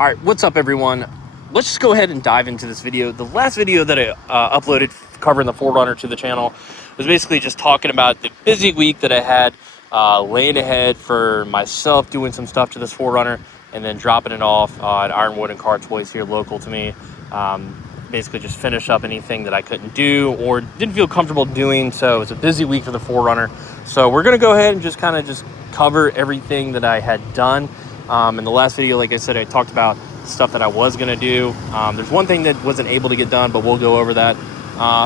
All right, what's up, everyone? Let's just go ahead and dive into this video. The last video that I uploaded covering the 4Runner to the channel was basically just talking about the busy week that I had laying ahead for myself, doing some stuff to this 4Runner, and then dropping it off at Ironwood and Car Toys here local to me. Basically just finish up anything that I couldn't do or didn't feel comfortable doing. So it was a busy week for the 4Runner. So we're gonna go ahead and just kind of cover everything that I had done. In the last video, like I said, I talked about stuff that I was gonna do. There's one thing that wasn't able to get done, but we'll go over that.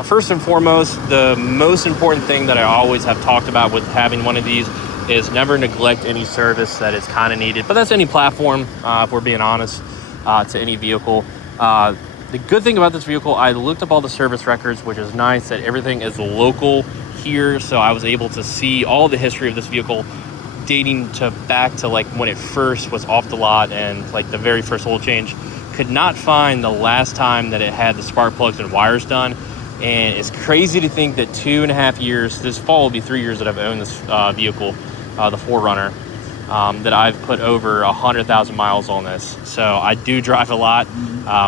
First and foremost, the most important thing that I always have talked about with having one of these is never neglect any service that is kind of needed. But that's any platform, if we're being honest, to any vehicle. The good thing about this vehicle, I looked up all the service records, which is nice that everything is local here. So I was able to see all the history of this vehicle dating back to like when it first was off the lot and like the very first oil change. Could not find the last time that it had the spark plugs and wires done. And it's crazy to think that 2.5 years, this fall will be 3 years that I've owned this vehicle, the 4Runner, that I've put over 100,000 miles on this. So I do drive a lot.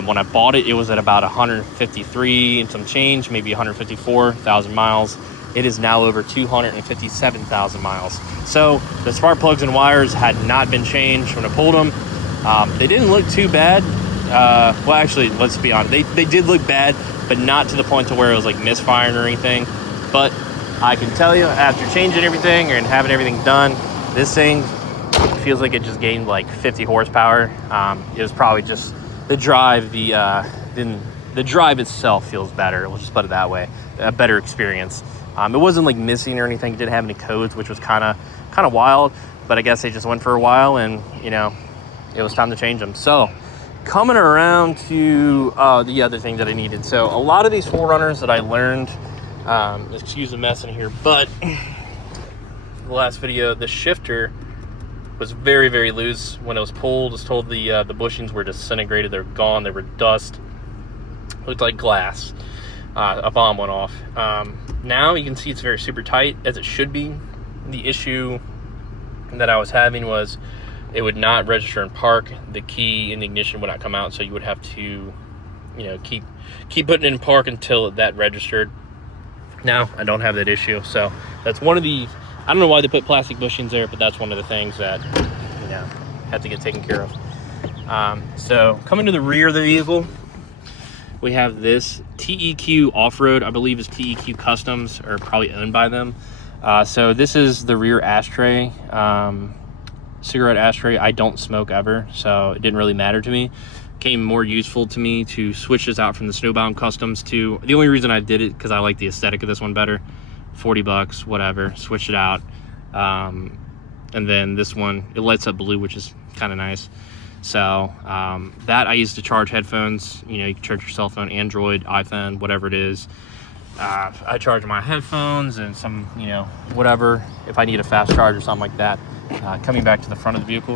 When I bought it, it was at about 153 and some change, maybe 154,000 miles. It is now over 257,000 miles. So the spark plugs and wires had not been changed when I pulled them. They didn't look too bad. Well, actually, let's be honest. They did look bad, but not to the point to where it was like misfiring or anything. But I can tell you, after changing everything and having everything done, this thing feels like it just gained like 50 horsepower. It was probably just the drive. The drive itself feels better. We'll just put it that way. A better experience. It wasn't like missing or anything. It didn't have any codes, which was kind of wild. But I guess they just went for a while, and you know, it was time to change them. So coming around to the other thing that I needed. So a lot of these 4Runners that I learned, excuse the mess in here, but the last video, the shifter was very, very loose. When it was pulled, I was told the bushings were disintegrated. They're gone. They were dust. Looked like glass. A bomb went off. Now you can see it's very super tight, as it should be. The issue that I was having was it would not register in park. The key in the ignition would not come out, so you would have to, you know, keep putting it in park until that registered. Now I don't have that issue, so that's one of the, I don't know why they put plastic bushings there, but that's one of the things that, you know, had to get taken care of. So coming to the rear of the vehicle, we have this TEQ Off-Road. I believe is TEQ Customs, or probably owned by them. So this is the rear ashtray, cigarette ashtray. I don't smoke ever, so it didn't really matter to me. Came more useful to me to switch this out from the Snowbound Customs to, the only reason I did it because I like the aesthetic of this one better. 40 bucks, whatever, switch it out. And then this one, it lights up blue, which is kind of nice. So that I use to charge headphones. You know, you can charge your cell phone, Android, iPhone, whatever it is. I charge my headphones and some, you know, whatever, if I need a fast charge or something like that. Coming back to the front of the vehicle,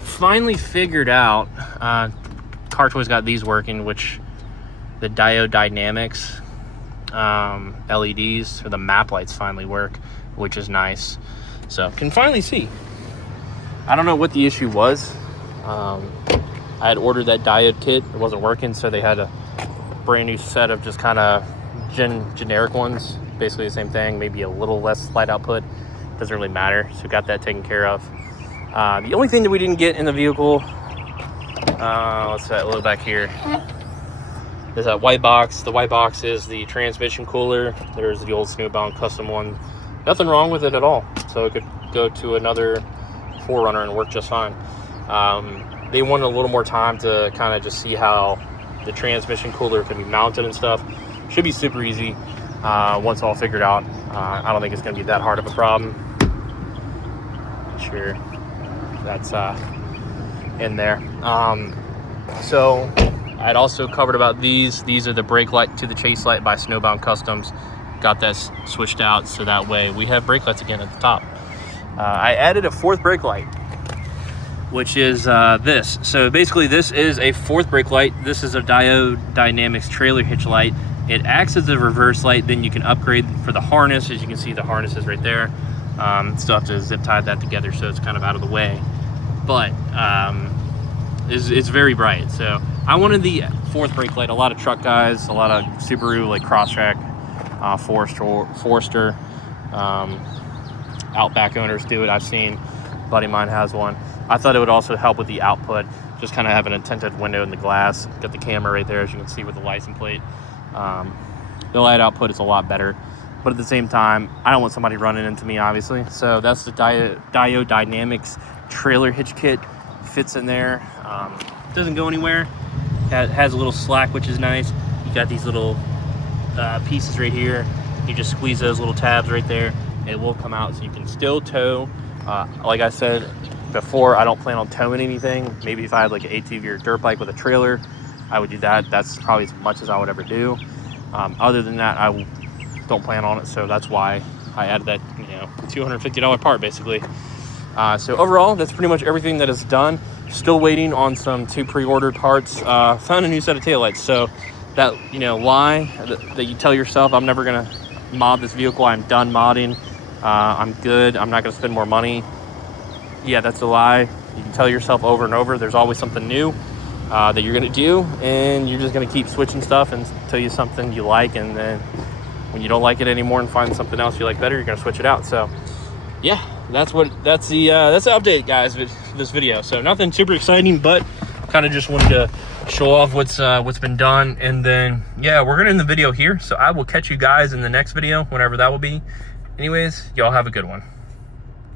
finally figured out, Car Toys got these working, which the diode dynamics LEDs, or the map lights, finally work, which is nice. So can finally see. I don't know what the issue was. I had ordered that diode kit. It wasn't working, so they had a brand new set of just kind of generic ones. Basically the same thing, maybe a little less light output. Doesn't really matter. So got that taken care of. The only thing that we didn't get in the vehicle, let's look back here. There's that white box. The white box is the transmission cooler. There's the old Snowbound Custom one. Nothing wrong with it at all. So it could go to another 4Runner and work just fine. They wanted a little more time to kind of just see how the transmission cooler can be mounted and stuff. Should be super easy once all figured out. I don't think it's going to be that hard of a problem. Sure, that's in there. So I'd also covered about these. These are the brake light to the chase light by Snowbound Customs. Got that switched out so that way we have brake lights again at the top. I added a fourth brake light, which is this. So basically this is a fourth brake light. This is a Diode Dynamics trailer hitch light. It acts as a reverse light. Then you can upgrade for the harness. As you can see, the harness is right there. Still have to zip tie that together so it's kind of out of the way. But is very bright. So I wanted the fourth brake light. A lot of truck guys, a lot of Subaru like Crosstrek, Forester, Outback owners do it. I've seen a buddy of mine has one. I thought it would also help with the output, just kind of having a tinted window in the glass. Got the camera right there, as you can see with the license plate. The light output is a lot better, but at the same time, I don't want somebody running into me, obviously. So that's the Dio Dynamics trailer hitch kit. Fits in there. Doesn't go anywhere. Has a little slack, which is nice. You got these little pieces right here. You just squeeze those little tabs right there. It will come out, so you can still tow. Like I said before, I don't plan on towing anything. Maybe if I had like an ATV or dirt bike with a trailer, I would do that. That's probably as much as I would ever do. Other than that, I don't plan on it, so that's why I added that, $250 part basically. So overall, that's pretty much everything that is done. Still waiting on some 2 pre-ordered parts. Found a new set of taillights. So that lie that you tell yourself, I'm never gonna mod this vehicle, I'm done modding, I'm good, I'm not gonna spend more money. Yeah, that's a lie. You can tell yourself over and over. There's always something new that you're gonna do, and you're just gonna keep switching stuff until you something you like, and then when you don't like it anymore and find something else you like better, you're gonna switch it out. So yeah, that's the update, guys, with this video. So nothing super exciting, but kind of just wanted to show off what's been done. And then yeah, we're gonna end the video here, so I will catch you guys in the next video, whenever that will be. Anyways, y'all have a good one.